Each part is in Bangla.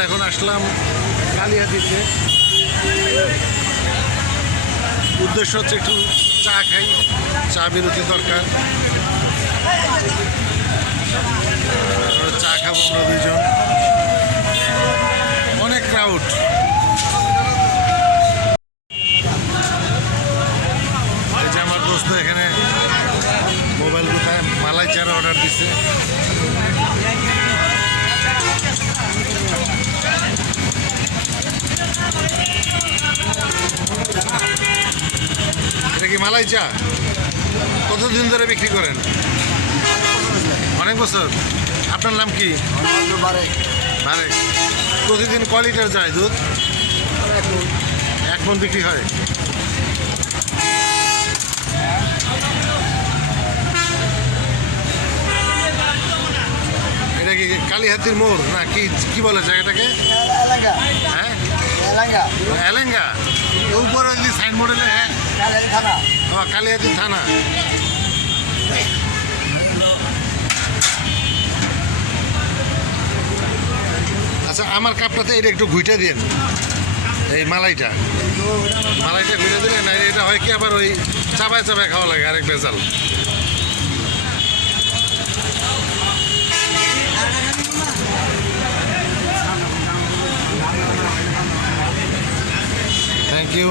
আমরা এখন আসলাম কালিয়াদিতে উদ্দেশ্য হচ্ছে একটু চা খাই, চা বিরতি দরকার। চা খাব আমরা দুজন। অনেক ক্রাউড আমার দোস্ত এখানে মোবাইল কোথায়? মালাই চারা অর্ডার দিছে। কি মালাই চা? কতদিন ধরে বিক্রি করেন? অনেক বছর। আপনার নাম কি? প্রতিদিন ক লিটার যায় দুধ? এক মন বিক্রি হয়। এটা কি কালীহাতির মোড়? না কি কি বলে জায়গাটাকে? হ্যাঁ? এলেঙ্গা। উপরে যদি সাইনবোর্ড এলে হ্যাঁ ও কালিয়াতি থানা। আচ্ছা আমার কাপটাতে এটা একটু ঘুইটা দিন এই মালাইটা। মালাইটা ঘুরে দিলে না, এটা হয় কি আবার ওই চাবায় চাবায় খাওয়া লাগে, আরেক বেজাল থ্যাংক ইউ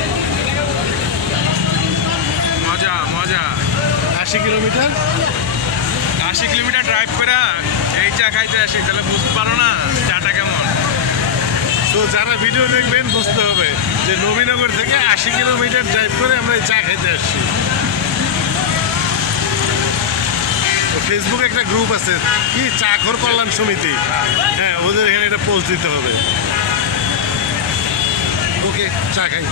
আশি কিলোমিটার? আশি কিলোমিটার ড্রাইভ করে এই চা খাইতে আসি, তাহলে বুঝতে পারো না চাটা কেমন। তো যারা ভিডিও দেখবেন, বুঝতে হবে যে নবীনগর থেকে আশি কিলোমিটার ড্রাইভ করে আমরা এই চা খাইতে আসছি। ফেসবুকে একটা গ্রুপ আছে, কি চাকর কল্যাণ সমিতি? হ্যাঁ ওদের এখানে একটা পোস্ট দিতে হবে। ওকে, চা খাই।